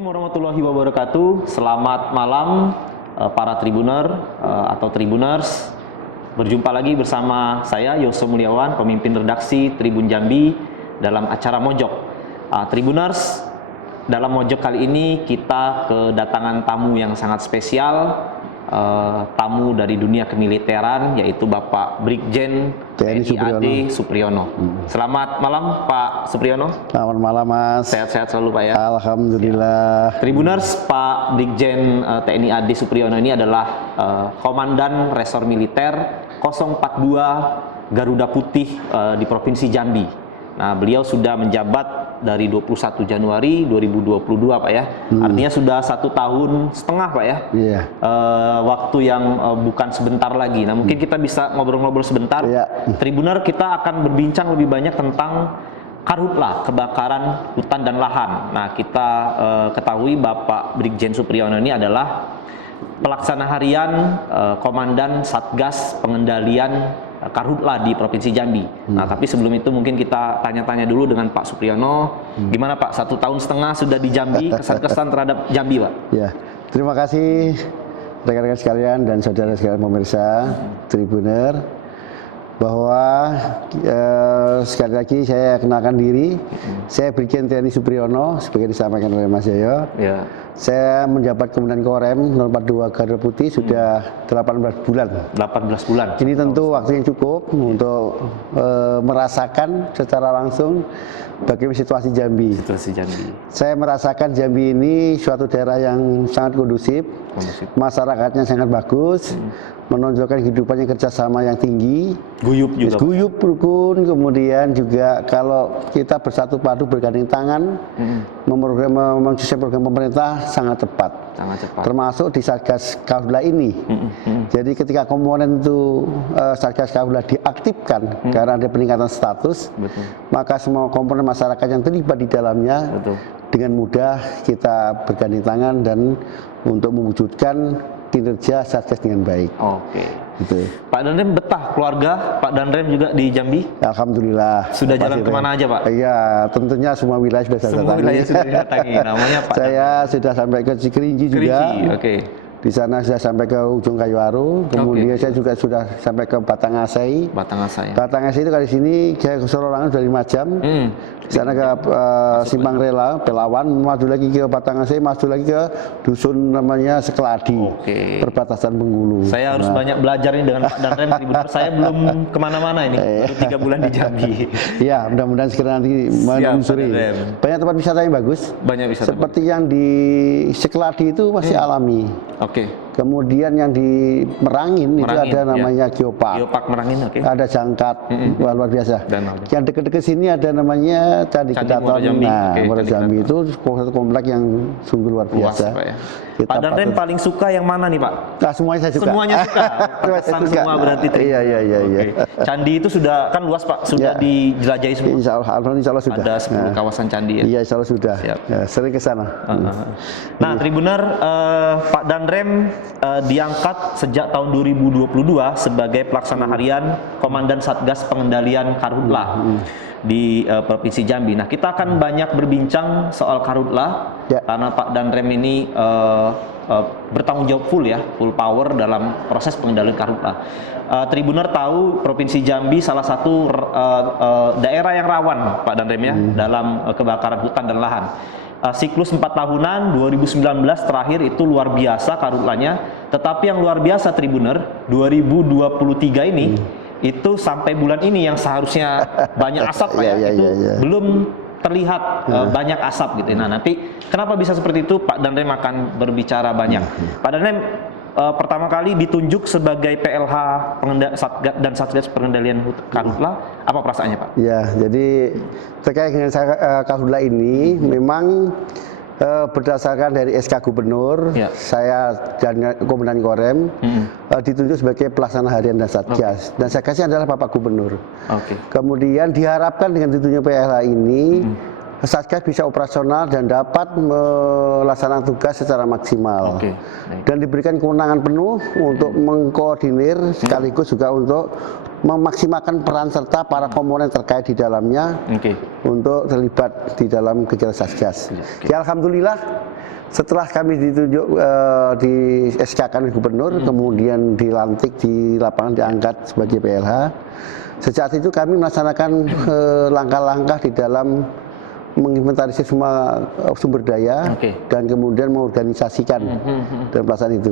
Assalamualaikum warahmatullahi wabarakatuh. Selamat malam para tribuner atau tribuners. Berjumpa lagi bersama saya Yoso Mulyawan, pemimpin redaksi Tribun Jambi dalam acara Mojok. Tribuners, dalam Mojok kali ini kita kedatangan tamu yang sangat spesial, tamu dari dunia kemiliteran, yaitu Bapak Brigjen TNI AD Supriyono. Selamat malam Pak Supriyono. Selamat malam Mas. Sehat-sehat selalu Pak ya. Alhamdulillah. Tribuners, Pak Brigjen TNI AD Supriyono ini adalah Komandan Resor Militer 042 Garuda Putih di Provinsi Jambi. Nah, beliau sudah menjabat dari 21 Januari 2022 Pak ya. Artinya sudah 1 tahun setengah Pak ya. Iya. Waktu yang bukan sebentar lagi. Nah, mungkin kita bisa ngobrol-ngobrol sebentar. Iya. Tribuner, kita akan berbincang lebih banyak tentang Karhutla, kebakaran hutan dan lahan. Nah, kita ketahui Bapak Brigjen Supriyono ini adalah pelaksana harian Komandan Satgas Pengendalian Karhutla di Provinsi Jambi. Nah, tapi sebelum itu mungkin kita tanya-tanya dulu dengan Pak Supriyono. Gimana Pak, 1 tahun setengah sudah di Jambi, kesan-kesan terhadap Jambi Pak? Ya, terima kasih rekan-rekan sekalian dan saudara sekalian pemirsa Tribuner, bahwa sekali lagi saya kenalkan diri. Saya Brigjen TNI Supriyono, sebagai disampaikan oleh Mas Yoyo. Ya. Saya menjabat Komandan Korem 042 Garuda Putih sudah 18 bulan. 18 bulan. Ini tentu waktu yang cukup untuk merasakan secara langsung bagaimana situasi Jambi. Situasi Jambi. Saya merasakan Jambi ini suatu daerah yang sangat kondusif, masyarakatnya sangat bagus, menonjolkan kehidupannya kerjasama yang tinggi, guyup juga. Guyup, rukun, kemudian juga kalau kita bersatu padu bergandeng tangan, menyusun program pemerintah sangat cepat. Sangat cepat. Termasuk di Satgas Karhutla ini. Jadi ketika komponen itu Satgas Karhutla diaktifkan karena ada peningkatan status, Betul. maka semua komponen masyarakat yang terlibat di dalamnya Betul. dengan mudah kita bergandeng tangan dan untuk mewujudkan kinerja Satgas dengan baik. Oke. Gitu. Pak Danrem betah keluarga Pak Danrem juga di Jambi? Alhamdulillah. Sudah jalan kemana aja Pak? Iya, tentunya semua wilayah sudah saya Semua datangi. wilayah sudah didatangi. Namanya Pak Saya sudah sampai ke Cikerinci juga. Oke. Di sana saya sampai ke Ujung Kayuwaru, kemudian saya juga sudah sampai ke Batangasai. Batangasai. Batangasai itu kali sini saya ke Sorolangan sudah 5 jam. Di sana ke Simpang Rela, Pelawan, maju lagi ke Batangasai, maju lagi ke dusun namanya Sekeladi, perbatasan Bengkulu. Saya harus banyak belajar ini dengan Pak Danrem. Saya belum kemana-mana ini, baru 3 bulan di Jambi. Iya, mudah-mudahan segera nanti menelusuri. Banyak tempat wisata yang bagus. Banyak wisata. Seperti yang di Sekeladi itu masih alami. Oke. Kemudian yang di Merangin itu ada namanya Geopark. Geopark Merangin, oke. Ada jangkat, luar biasa. Yang dekat-dekat sini ada namanya Candi Kedaton. Nah, Muara Jambi itu satu komplek yang sungguh luar biasa. Pak, ya. Pak Danrem paling suka yang mana nih Pak? Nah, semuanya saya suka. Semuanya suka. Pesan semua berarti. Iya. Candi itu sudah kan luas Pak, sudah dijelajahi semua. Insya Allah sudah. Ada 10 kawasan candi ya. Iya, Insya Allah sudah. Ya, sering ke sana. Nah, Tribuner, Pak Danrem diangkat sejak tahun 2022 sebagai pelaksana harian Komandan Satgas Pengendalian Karhutla di Provinsi Jambi. Nah, kita akan banyak berbincang soal Karhutla karena Pak Danrem ini bertanggung jawab full power dalam proses pengendalian Karhutla. Tribuner tahu Provinsi Jambi salah satu daerah yang rawan Pak Danrem ya dalam kebakaran hutan dan lahan. Siklus 4 tahunan 2019 terakhir itu luar biasa Karhutlanya, tetapi yang luar biasa Tribuner 2023 ini itu sampai bulan ini yang seharusnya banyak asap Pak belum terlihat banyak asap gitu. Nah, nanti kenapa bisa seperti itu Pak Danrem akan berbicara banyak. Pak Danrem pertama kali ditunjuk sebagai PLH dan Satgas Pengendalian Karhutla, apa perasaannya Pak? Ya, jadi terkait dengan Karhutla ini memang berdasarkan dari SK Gubernur, saya dan Komandan Korem ditunjuk sebagai pelaksana harian dan Satgas. Dan Satgasnya adalah Bapak Gubernur. Kemudian diharapkan dengan ditunjuk PLH ini Satgas bisa operasional dan dapat melaksanakan tugas secara maksimal dan diberikan kewenangan penuh untuk mengkoordinir sekaligus juga untuk memaksimalkan peran serta para komponen terkait di dalamnya untuk terlibat di dalam kegiatan Satgas. Ya, alhamdulillah Setelah kami ditunjuk di SK-kan gubernur, kemudian dilantik di lapangan, diangkat sebagai PLH. Sejak itu kami melaksanakan langkah-langkah di dalam menginventarisir semua sumber daya dan kemudian mengorganisasikan dan pelaksanaan itu.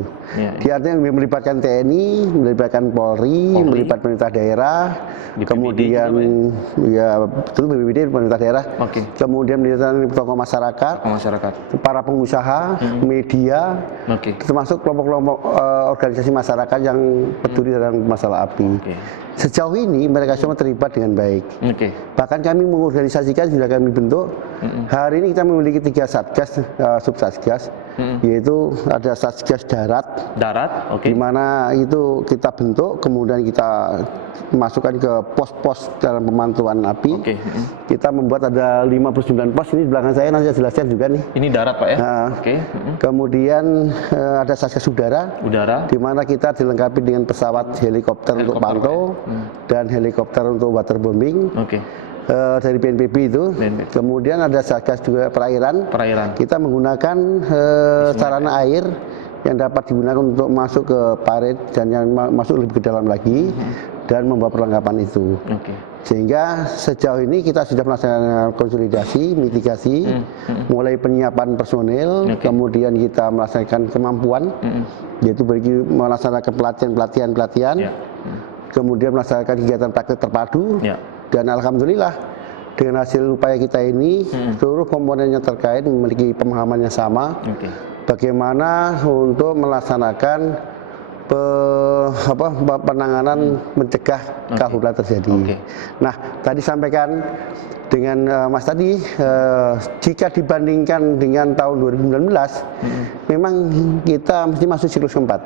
Di artinya melibatkan TNI, melibatkan Polri, melibatkan pemerintah daerah, kemudian ya betul BPBD pemerintah daerah, kemudian melibatkan tokoh masyarakat, para pengusaha, media, termasuk kelompok-kelompok organisasi masyarakat yang peduli dalam masalah api. Sejauh ini mereka semua terlibat dengan baik. Bahkan kami mengorganisasikan, sudah kami bentuk. Hari ini kita memiliki 3 satgas, subsatgas, yaitu ada satgas darat, di mana itu kita bentuk, kemudian kita masukkan ke pos-pos dalam pemantauan api. Kita membuat ada 59 pos, ini di belakang saya nanti saya jelaskan juga nih. Ini darat Pak ya? Kemudian ada satgas udara, di mana kita dilengkapi dengan pesawat helikopter untuk pantau dan helikopter untuk waterbombing. Dari BNPB itu. Kemudian ada satgas juga perairan. Kita menggunakan sarana air yang dapat digunakan untuk masuk ke parit dan yang masuk lebih ke dalam lagi dan membawa perlengkapan itu. Sehingga sejauh ini kita sudah melaksanakan konsolidasi, mitigasi, mulai penyiapan personil, kemudian kita melaksanakan kemampuan, yaitu melaksanakan pelatihan, kemudian melaksanakan kegiatan praktek terpadu. Dan alhamdulillah dengan hasil upaya kita ini seluruh komponen yang terkait memiliki pemahaman yang sama bagaimana untuk melaksanakan penanganan mencegah karhutla terjadi. Nah, tadi sampaikan dengan Mas tadi, jika dibandingkan dengan tahun 2019, memang kita mesti masuk siklus keempat.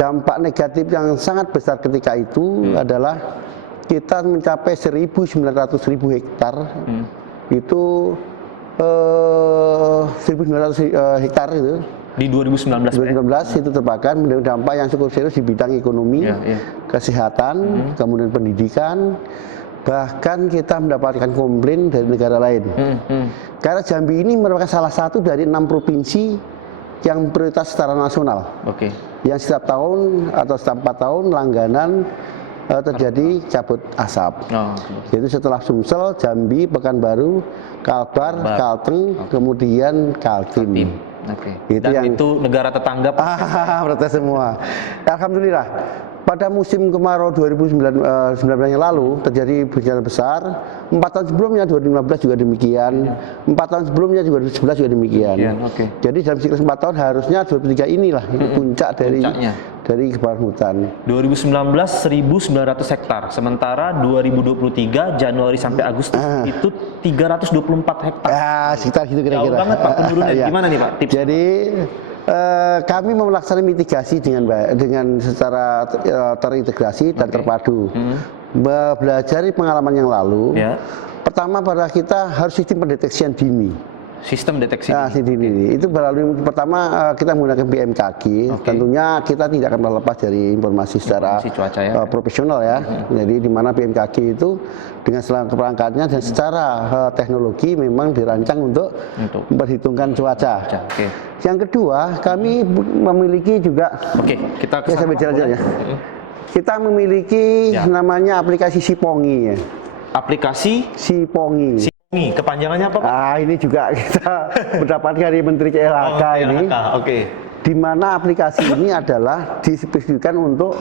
Dampak negatif yang sangat besar ketika itu adalah kita mencapai 1.900.000 hektar, itu 1.900 hektar itu di 2019 itu terbakar, mendapat dampak yang cukup serius di bidang ekonomi, kesehatan, kemudian pendidikan, bahkan kita mendapatkan komplain dari negara lain. Karena Jambi ini merupakan salah satu dari 6 provinsi yang prioritas secara nasional, yang setiap tahun atau setiap 4 tahun langganan terjadi kabut asap. Yaitu setelah Sumsel, Jambi, Pekanbaru, Kalbar, Kalteng, kemudian Kaltim. Itu negara tetangga protes semua. Alhamdulillah pada musim kemarau 2019 yang lalu terjadi bencana besar. 4 tahun sebelumnya 2015 juga demikian. 4 tahun sebelumnya juga 2011 juga demikian. Jadi dalam siklus 4 tahun harusnya 2023 inilah puncak dari kebakaran hutan. 2019 1.900 hektar, sementara 2023 Januari sampai Agustus itu 324 hektar. Sekitar gitu kira-kira. Jauh banget Pak penurunannya. Gimana nih Pak tips? Jadi kami melaksanakan mitigasi dengan secara terintegrasi dan terpadu. Belajar dari pengalaman yang lalu. Pertama pada kita harus sistem pendeteksian dini. Sistem deteksi dini. Itu melalui pertama kita menggunakan BMKG. Tentunya kita tidak akan terlepas dari informasi secara profesional ya. Jadi di mana BMKG itu dengan segala perangkatnya dan secara teknologi memang dirancang untuk memperhitungkan cuaca. Yang kedua, kami memiliki juga kita memiliki namanya aplikasi Sipongi ya. Aplikasi Sipongi. Kepanjangannya apa Pak? Ini juga kita mendapatkan dari Menteri KLHK ini. Di mana aplikasi ini adalah dispesifikasikan untuk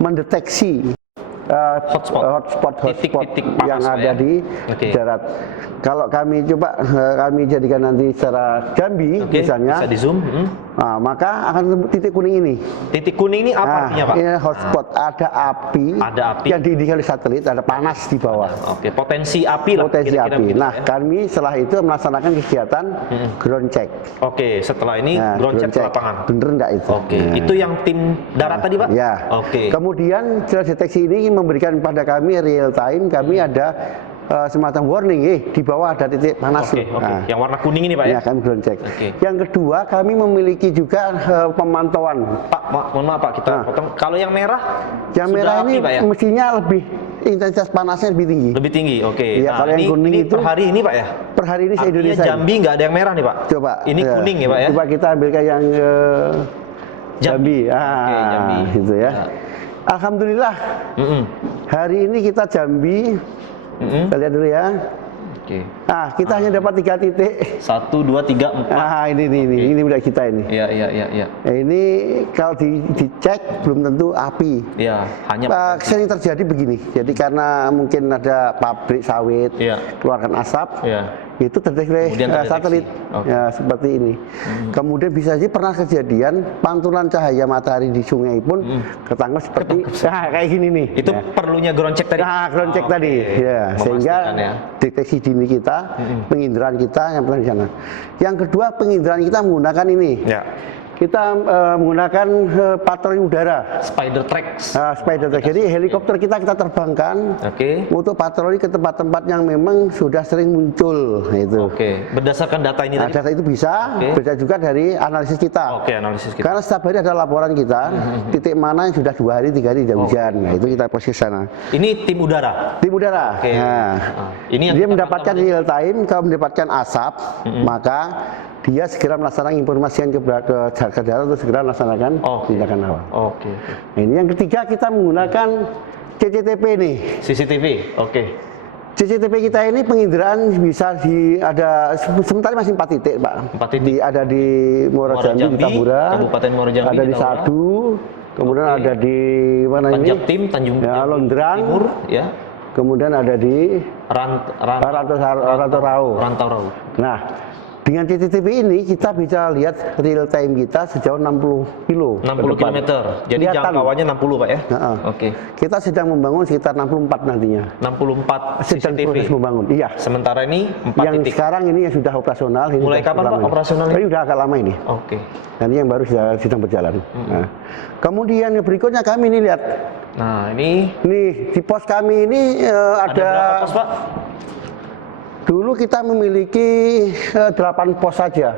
mendeteksi hotspot yang ada di darat. Kalau kami coba kami jadikan nanti secara Jambi misalnya, bisa di zoom, maka akan titik kuning ini. Titik kuning ini apa artinya Pak? Ini hotspot, ada api yang diindikasi satelit, ada panas di bawah. Potensi api lah. Potensi api. Gitu, kami setelah itu melaksanakan kegiatan ground check. Setelah ini ground check lapangan. Bener enggak itu? Itu yang tim darat tadi Pak? Kemudian setelah deteksi ini memberikan pada kami real time, kami ada semacam warning, di bawah ada titik panas. Oke. Nah, Yang warna kuning ini Pak ya? ya kami ground check. Oke. Yang kedua kami memiliki juga pemantauan. Pak, mohon maaf Pak, kita potong. Kalau yang merah? Yang sudah merah ini api, Pak, ya? mestinya lebih intensitas panasnya lebih tinggi. Lebih tinggi, oke. Iya, kalau yang kuning ini itu per hari ini Pak ya? Per hari ini Artinya se-Indonesia. Jambi nggak ada yang merah nih Pak? Coba. Ini kuning ya Pak ya? Coba kita ambilkan yang Jambi. Oke, Jambi. Gitu ya. Alhamdulillah. Hari ini kita Jambi. Kita lihat dulu ya. Oke. Nah, kita hanya dapat 3 titik. 1, 2, 3, 4. Ah, ini udah kita ini. Iya. Nah, ini kalau dicek belum tentu api. Iya, hanya Sering terjadi begini. Jadi karena mungkin ada pabrik sawit keluarkan asap, itu terdeteksi satelit. Ya, seperti ini. Kemudian bisa saja pernah kejadian pantulan cahaya matahari di sungai pun ketangkap seperti kayak gini nih. Itu perlunya ground check tadi. Nah, ground check tadi. Ya, sehingga deteksi dini kita, penginderaan kita yang pernah di sana. Yang kedua, penginderaan kita menggunakan ini. Ya. Kita menggunakan patroli udara. Spider Tracks. Spider Track. Jadi helikopter kita terbangkan untuk patroli ke tempat-tempat yang memang sudah sering muncul. Itu. Berdasarkan data ini tadi. Data itu bisa juga dari analisis kita. Analisis kita. Karena setiap hari ada laporan kita, titik mana yang sudah 2 hari, 3 hari tidak hujan. Nah, itu kita posisi sana. Ini tim udara. Tim udara. Nah, ini yang dia mendapatkan real time. Kalau mendapatkan asap, maka dia segera melaksanakan informasian ke darat untuk segera melaksanakan tindakan awal. Nah, ini yang ketiga kita menggunakan CCTV nih. CCTV, CCTV kita ini penginderaan bisa ada sementara masih 4 titik Pak. 4 titik. Ada di Muara Jambi, di Tambura, Kabupaten Muara Jambi, ada di Sadu, kemudian ada di mana ini? Tanjab Tim, Tanjung Londrang, Timur, ya. Kemudian ada di Rantau Rau. Nah, dengan CCTV ini kita bisa lihat real time kita sejauh 60 kilo. 60 km. Jadi jangkauannya 60 Pak ya? Kita sedang membangun sekitar 64 nantinya. 64 sedang CCTV. proses membangun. Iya. Sementara ini 4 yang titik. Sekarang ini yang sudah operasional. Mulai kapan Pak operasionalnya? Ini sudah agak lama ini. Nanti yang baru sedang berjalan. Nah, kemudian yang berikutnya kami ini lihat. Nah, ini di pos kami ini ada berapa pos Pak? Dulu kita memiliki 8 pos saja.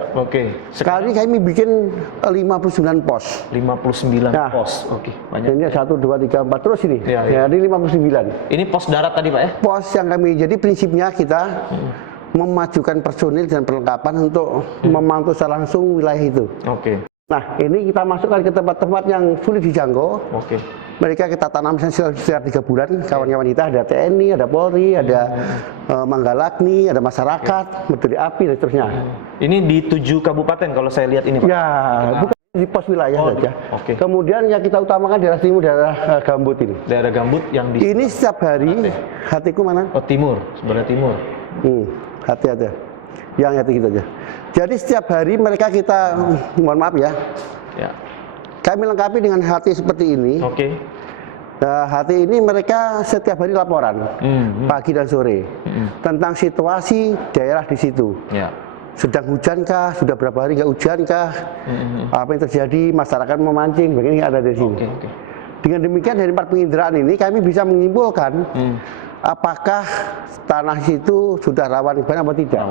Sekarang ini kami bikin 59 pos. 59 pos. Banyak. Ini 1, 2, 3, 4 terus ini. Jadi 59. Ini pos darat tadi Pak ya? Pos yang kami, jadi prinsipnya kita memajukan personil dan perlengkapan untuk memantau secara langsung wilayah itu. Nah, ini kita masukkan ke tempat-tempat yang sulit dijangkau. Mereka kita tanam sekitar 3 bulan. Kawan-kawan kita ada TNI, ada Polri, ada Manggalagni, ada masyarakat, Meduli Api dan seterusnya. Ini di 7 kabupaten kalau saya lihat ini Pak. Ya, bukan di pos wilayah saja. Kemudian yang kita utamakan daerah timur, daerah Gambut ini. Daerah Gambut yang di ini setiap hari, hatiku mana? Timur, sebelah timur. Hati-hati. Yang hati kita aja. Jadi setiap hari mereka kita, mohon maaf ya. Kami lengkapi dengan hati seperti ini. Nah, hati ini mereka setiap hari laporan, pagi dan sore, tentang situasi daerah di situ. Sedang hujankah? Sudah berapa hari nggak hujankah? Apa yang terjadi? Masyarakat memancing, begini ada di sini. Dengan demikian dari 4 penginderaan ini kami bisa menyimpulkan apakah tanah situ sudah rawan bencana atau tidak.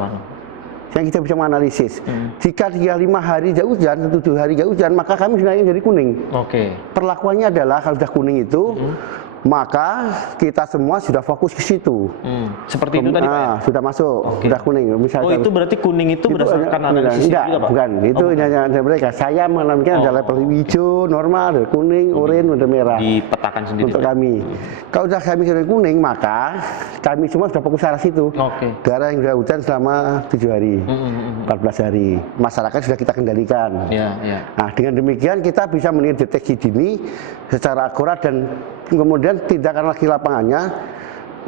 Yang kita bisa menganalisis. Jika dia 5 hari tidak hujan, 7 hari tidak hujan, maka kami sudah jadi kuning. Perlakuannya adalah kalau sudah kuning itu, maka kita semua sudah fokus ke situ. Seperti itu tadi Pak ya? Sudah masuk, sudah kuning. Misalkan, itu berarti kuning itu berdasarkan analisis enggak, juga Pak? Bukan, itu hanya mereka. Saya menanamkan ada level hijau, normal, ada kuning, oranye, ada merah. Dipetakan sendiri untuk kami. Kalau sudah kami sudah kuning, maka kami semua sudah fokus arah situ. Daerah yang sudah hujan selama 7 hari, 14 hari. Masyarakat sudah kita kendalikan. Nah, dengan demikian kita bisa mendeteksi dini secara akurat dan kemudian tindakan lagi lapangannya.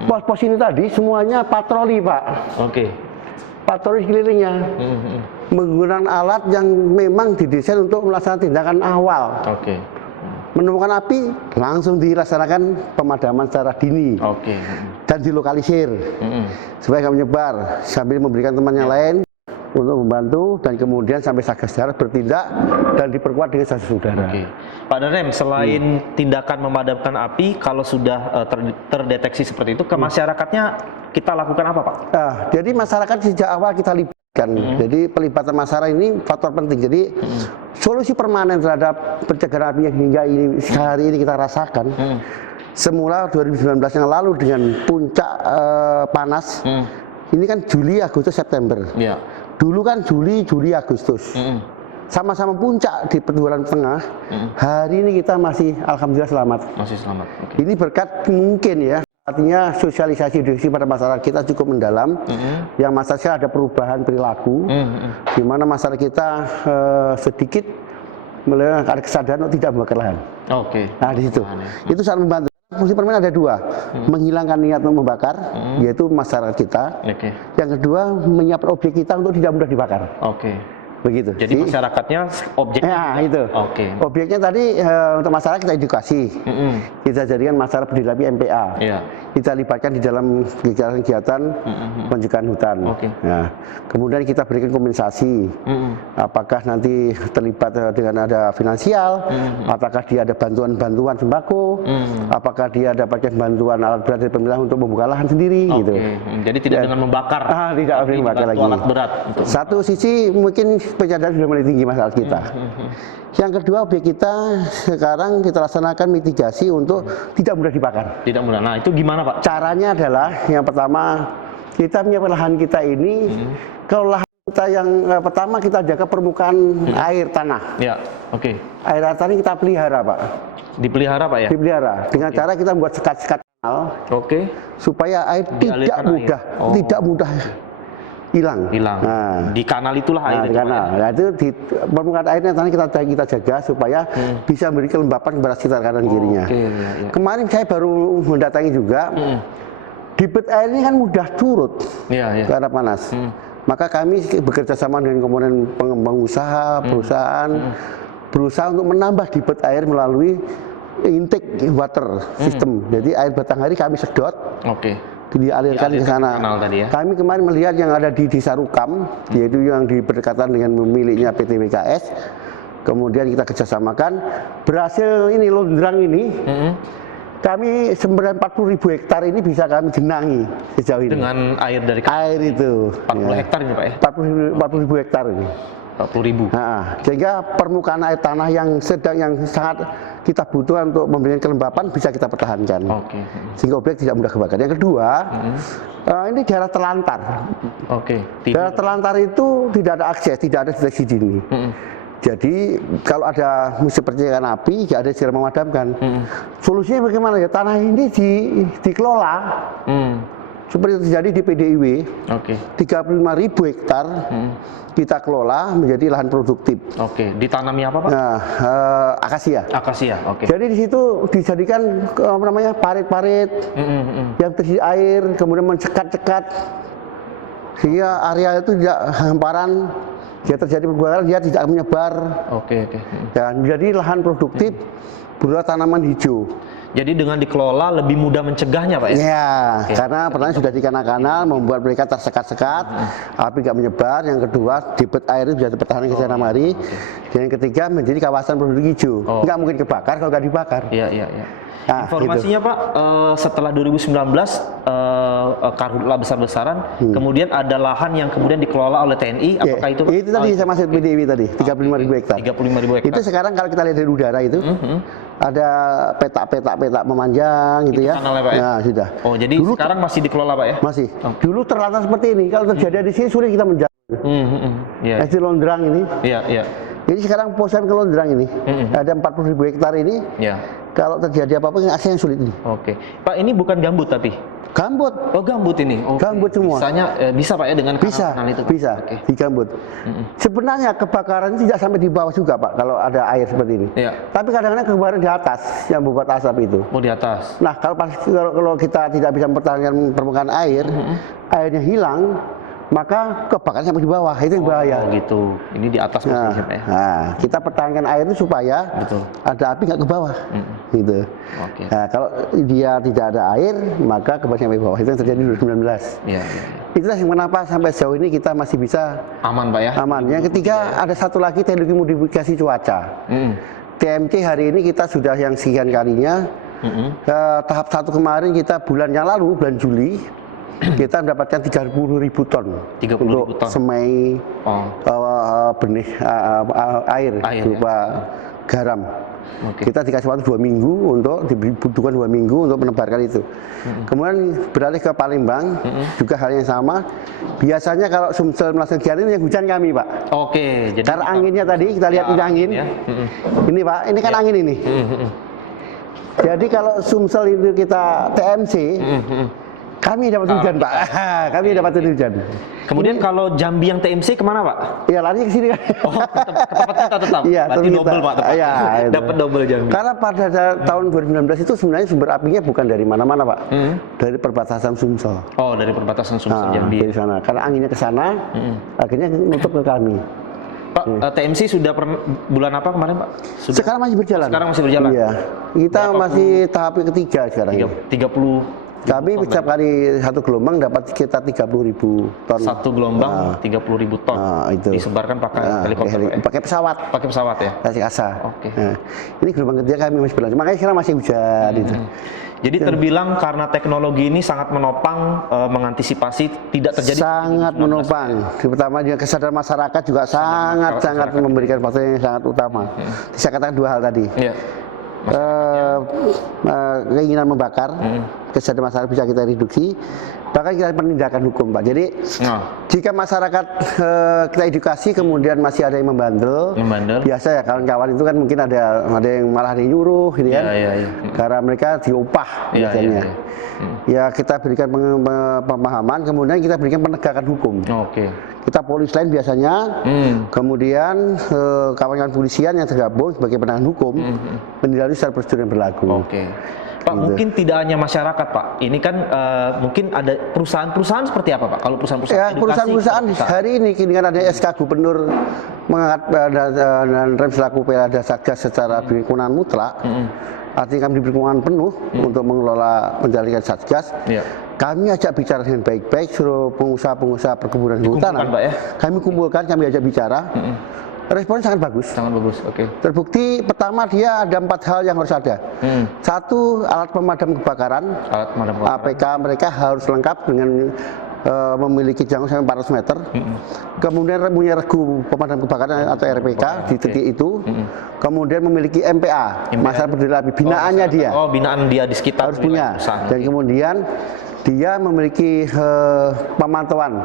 Pos-pos ini tadi semuanya patroli Pak. Patroli sekelilingnya. Menggunakan alat yang memang didesain untuk melaksanakan tindakan awal. Menemukan api, langsung dilaksanakan pemadaman secara dini. Dan dilokalisir. Supaya nggak menyebar. Sambil memberikan teman yang lain untuk membantu dan kemudian sampai Satgas Darat bertindak dan diperkuat dengan stasiun udara. Oke. Pak Danrem, selain tindakan memadamkan api, kalau sudah terdeteksi seperti itu, ke masyarakatnya kita lakukan apa, Pak? Jadi masyarakat sejak awal kita libatkan. Jadi pelibatan masyarakat ini faktor penting. Jadi solusi permanen terhadap pencegahan api yang hingga ini hari ini kita rasakan. Semula 2019 yang lalu dengan puncak panas, ini kan Juli, Agustus, September. Ya. Dulu kan Juli, Agustus. Sama-sama puncak di Petualang Tengah. Hari ini kita masih alhamdulillah selamat. Masih selamat. Oke. Ini berkat mungkin ya, artinya sosialisasi edukasi pada masyarakat kita cukup mendalam. Yang masyarakat ada perubahan perilaku, di mana masyarakat kita sedikit mulai ada kesadaran untuk tidak membakar lahan. Oke. Nah di situ, itu sangat membantu. Fungsi permanen ada dua, menghilangkan niat untuk membakar, yaitu masyarakat kita. Oke. Yang kedua, menyiapkan objek kita untuk tidak mudah dibakar. Oke. Begitu. Jadi masyarakatnya objeknya. Ya itu. Oke. Objeknya tadi untuk masyarakat kita edukasi. Kita jadikan masyarakat peduli api MPA. Iya. Kita libatkan di dalam kegiatan pencegahan hutan. Oke. Nah, kemudian kita berikan kompensasi. Apakah nanti terlibat dengan ada finansial, apakah dia ada bantuan-bantuan sembako, apakah dia dapatkan bantuan alat berat dari pemerintah untuk membuka lahan sendiri, gitu. Jadi tidak dengan membakar. Tidak boleh membakar lagi. Alat berat. Satu sisi mungkin penyadaran sudah mulai tinggi masalah kita. Yang kedua, objek kita sekarang kita laksanakan mitigasi untuk tidak mudah dibakar. Tidak mudah. Nah, itu gimana, Pak? Caranya adalah yang pertama, kita menyiapkan lahan kita ini. Kalau lahan kita yang pertama, kita jaga permukaan air tanah. Ya, oke. Air tanah kita pelihara, Pak. Dipelihara, Pak ya? Dipelihara dengan cara kita membuat sekat-sekat kanal. Oke. Supaya air tidak mudah hilang. Nah, di kanal itulah air. Di kanal. Nah, itu di permukaan airnya tanah kita jaga supaya bisa memberi kelembapan kepada sekitar kanan kirinya. Kemarin saya baru mendatangi juga. Debit air ini kan mudah turut karena panas. Maka kami bekerja sama dengan komponen pengembang usaha, perusahaan, berusaha untuk menambah debit air melalui intake water system. Jadi air batanghari kami sedot. Dialirkan ke sana. Kami kemarin melihat yang ada di Desa Rukam, yaitu yang di berdekatan dengan miliknya PT WKS. Kemudian kita kerjasamakan, berhasil ini Londrang ini, kami 40.000 hektar ini bisa kami genangi sejauh ini. Dengan air dari air itu. 40 hektar ini, Pak ya? 40.000 hektar ini. 40.000. Sehingga permukaan air tanah yang sangat kita butuhkan untuk memberikan kelembapan bisa kita pertahankan. Sehingga objek tidak mudah kebakar. Yang kedua, ini daerah terlantar. Daerah terlantar itu tidak ada akses, tidak ada deteksi dini. Jadi kalau ada musim percikan api, tidak ada cara memadamkan. Solusinya bagaimana ya? Tanah ini dikelola. Seperti terjadi di PDIW, 35.000 hektar kita kelola menjadi lahan produktif. Ditanami apa, Pak? Nah, akasia. Akasia, Jadi di situ dijadikan parit-parit yang terisi air, kemudian mencekat-cekat sehingga area itu tidak hamparan. Dia terjadi perbuatan, dia tidak menyebar. Dan menjadi lahan produktif berupa tanaman hijau. Jadi dengan dikelola lebih mudah mencegahnya, Pak ya? Iya, karena pertama sudah di kanal-kanal membuat mereka tersekat-sekat, api nggak menyebar. Yang kedua, debit air itu bisa terpertahankan ke sana mari. Dan yang ketiga, menjadi kawasan produk hijau. Nggak mungkin kebakar kalau nggak dibakar. Nah, informasinya gitu. Pak, setelah 2019 karhutlah besar-besaran, kemudian ada lahan yang kemudian dikelola oleh TNI. Apakah itu? Itu tadi saya masuk PDIW tadi, 35.000 hektar. 35.000 hektar. Itu sekarang kalau kita lihat dari udara itu, ada petak memanjang gitu ya. Kanalnya, Pak ya? Nah, sudah. Jadi dulu, sekarang masih dikelola, Pak ya? Masih. Dulu terlantar seperti ini. Kalau terjadi di sini sulit kita menjaga. Di Londrang ini. Jadi sekarang posisi ke Londrang ini, ada 40.000 hektar ini. Kalau terjadi apa-apa, aksesnya sulit ini. Pak, ini bukan gambut tapi? Gambut. Gambut ini. Gambut semua. Bisa, Pak ya, dengan kanal itu? Bisa. Di gambut. Sebenarnya kebakaran tidak sampai di bawah juga, Pak, kalau ada air seperti ini. Tapi kadang-kadang kebakaran di atas yang membuat asap itu. Di atas. Nah, kalau kita tidak bisa mempertahankan permukaan air, airnya hilang, maka kebakaran sampai di bawah, itu yang bahaya. Oh gitu, ini di atas Nah, posisinya ya. nah, kita pertahankan air itu supaya ada api nggak ke bawah, gitu. Oke. Nah, kalau dia tidak ada air, maka kebakaran sampai bawah. Itu yang terjadi di 2019. Iya. Itulah yang kenapa sampai sejauh ini kita masih bisa Aman Pak ya? aman. Yang ketiga, ada satu lagi teknologi modifikasi cuaca. TMC hari ini kita sudah yang sekian kalinya. Tahap 1 kemarin kita bulan yang lalu, bulan Juli, kita mendapatkan 30.000 ton 30.000 untuk ton. semai benih air berupa garam. Kita dikasih waktu 2 minggu untuk dibutuhkan 2 minggu untuk menebarkan itu. Kemudian beralih ke Palembang, juga hal yang sama. Biasanya kalau Sumsel melaksanakan kegiatan ini yang hujan kami, Pak. Oke, jadi Karena anginnya tadi kita lihat ini angin. ya. Ini Pak, ini kan angin ini. Jadi kalau Sumsel itu kita TMC, kami dapat hujan, Pak. Kami dapat hujan. Kemudian kalau Jambi yang TMC kemana Pak? Ya lari ke sini kan. Oh, ke tempat kita tetap. Iya, Berarti double Pak tepatnya. Iya, itu. Dapat double Jambi. Karena pada tahun 2019 itu sebenarnya sumber apinya bukan dari mana-mana, Pak. Dari perbatasan Sumsel. Oh, dari perbatasan Sumsel Jambi. Dari sana. Karena anginnya ke sana, akhirnya nutup ke kami. Pak, TMC sudah bulan apa kemarin Pak? Sekarang masih berjalan. Sekarang masih berjalan. Iya. Kita masih tahap ketiga sekarang. 30. Kami setiap kali satu gelombang dapat sekitar 30.000 ton. Satu gelombang 30.000 ton. Itu. Disebarkan pakai helikopter. Pak, ya? Pakai pesawat. Pakai pesawat ya. Kasih asa. Oke. Nah, ini gelombang ketiga kami masih berlanjut. Makanya sekarang masih hujan itu. Jadi terbilang karena teknologi ini sangat menopang mengantisipasi tidak terjadi Sangat menopang. Pertama juga kesadaran masyarakat juga sangat memberikan faktor yang sangat utama. Saya katakan 2 hal tadi. Iya. Keinginan membakar, kesadaran masyarakat bisa kita reduksi, bahkan kita penindakan hukum, Pak. Jadi jika masyarakat kita edukasi kemudian masih ada yang membandel, biasa ya kawan-kawan itu kan mungkin ada yang malah nyuruh gitu kan, karena mereka diupah biasanya. Ya kita berikan pemahaman, kemudian kita berikan penegakan hukum. Kita polis lain biasanya, kemudian kawan-kawan polisian yang tergabung sebagai penegakan hukum menindaklanjuti secara prosedur yang berlaku. Pak, mungkin tidak hanya masyarakat, Pak. Ini kan mungkin ada perusahaan-perusahaan seperti apa, Pak? Kalau perusahaan-perusahaan ya, perusahaan-perusahaan hari ini kan ada SK Gubernur mengangkat dan Rem selaku Pelada Satgas secara berkewenangan mutlak. Artinya kami diberi kewenangan penuh untuk mengelola menjalankan Satgas. Kami ajak bicara dengan baik-baik seluruh pengusaha-pengusaha perkebunan kehutanan. Pak, ya? Kami kumpulkan, kami ajak bicara. Responnya sangat bagus. Sangat bagus, oke. Terbukti pertama dia ada 4 hal yang harus ada. 1, alat pemadam kebakaran. Alat pemadam kebakaran. APK mereka harus lengkap dengan memiliki jangkauan sampai 400 meter. Kemudian punya regu pemadam kebakaran atau RPK di titik itu. Kemudian memiliki MPA, masalah berdiri api, binaannya dia. Oh, binaan dia di sekitar harus punya. Dan kemudian dia memiliki pemantauan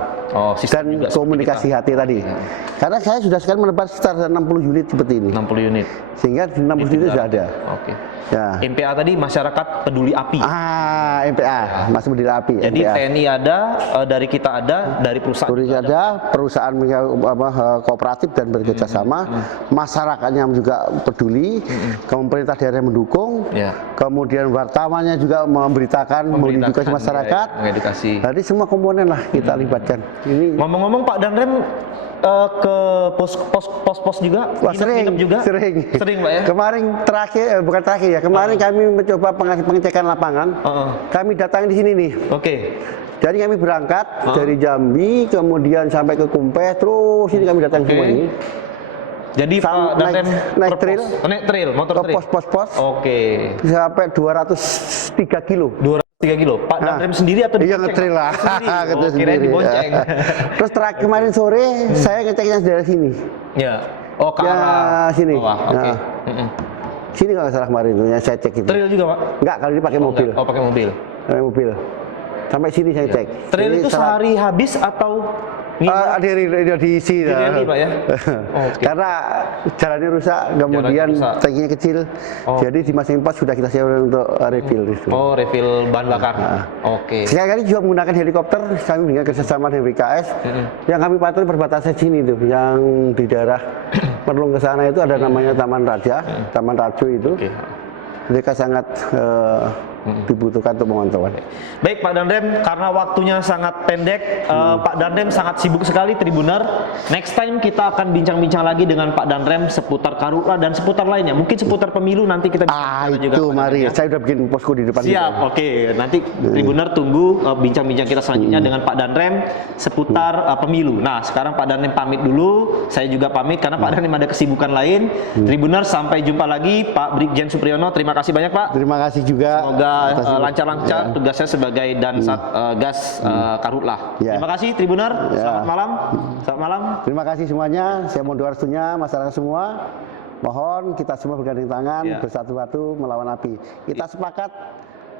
dan komunikasi hati tadi. Karena saya sudah sekarang menebar sekitar 60 unit seperti ini. 60 unit. Sehingga 60 unit sudah ada. Ya. MPA tadi masyarakat peduli api. MPA, masih peduli api. Jadi MPA. TNI ada, dari kita ada, dari perusahaan ada, perusahaan kooperatif dan bekerja sama, masyarakatnya juga peduli, pemerintah daerah mendukung, kemudian wartawannya juga memberitakan, mengedukasi masyarakat. Mengedukasi. Jadi semua komponen lah kita libatkan. Ini ngomong-ngomong Pak Danrem ke pos-pos juga, sering Pak ya. Kemarin bukan terakhir ya. Kemarin kami mencoba pengecekan lapangan. Kami datang di sini nih. Jadi kami berangkat dari Jambi, kemudian sampai ke Kumpeh, terus ini kami datang semua ini. Jadi Pak Danrem naik trail, motor trail. Pos-pos. Sampai 203 kilo. 3 kilo. Pak Danrem sendiri atau iya ngetrail lah. Kirain dibonceng. Terus terakhir kemarin sore saya ngeceknya dari sini. Ya. Oh, ke arah sini. Oke. Sini kalau salah kemarin itu yang saya cek itu. Trail juga, Pak? Enggak, kalau ini pakai mobil. Oh, pakai mobil. Pakai mobil. Sampai sini saya cek. Trail itu sehari habis atau diisi Pak ya? Karena jalannya rusak, kemudian tankinya kecil, jadi di masing pos sudah kita siapkan untuk refill itu. Oh, refill bahan bakar. Sekali-kali juga menggunakan helikopter, kami dengan kerjasama dengan BKS, yang kami patroli perbatasan sini itu, yang di daerah Merlung ke sana itu ada namanya Taman Raja, Taman Rajo itu. Mereka sangat dibutuhkan untuk pemantauan. Baik Pak Danrem, karena waktunya sangat pendek, Pak Danrem sangat sibuk sekali Tribuner. Next time kita akan bincang-bincang lagi dengan Pak Danrem seputar Karhutlah dan seputar lainnya. Mungkin seputar pemilu nanti kita bisa Itu juga. mari, saya udah bikin posko di depan. Siap, oke. Nanti Tribuner tunggu bincang-bincang kita selanjutnya dengan Pak Danrem seputar pemilu. Nah, sekarang Pak Danrem pamit dulu, saya juga pamit karena Pak Danrem ada kesibukan lain. Tribuner, sampai jumpa lagi. Pak Brigjen Supriyono, terima kasih banyak Pak. Terima kasih juga. Semoga lancar-lancar tugasnya sebagai Dansat Gas Karhutlah. Ya. Terima kasih Tribuner. Selamat malam. Selamat malam. Terima kasih semuanya. Saya mohon doa restunya masyarakat semua. Mohon kita semua bergandeng tangan, bersatu-satu melawan api. Kita sepakat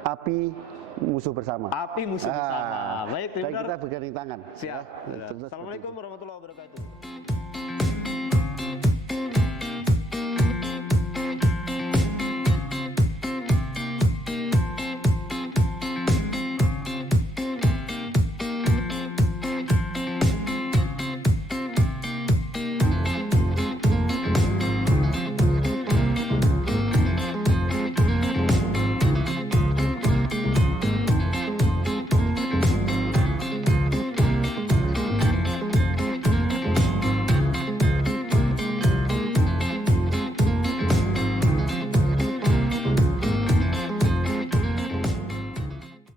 api musuh bersama. Api musuh bersama. Baik Dan Tribuner. kita bergandeng tangan. Siap. Ya. Assalamualaikum warahmatullahi wabarakatuh.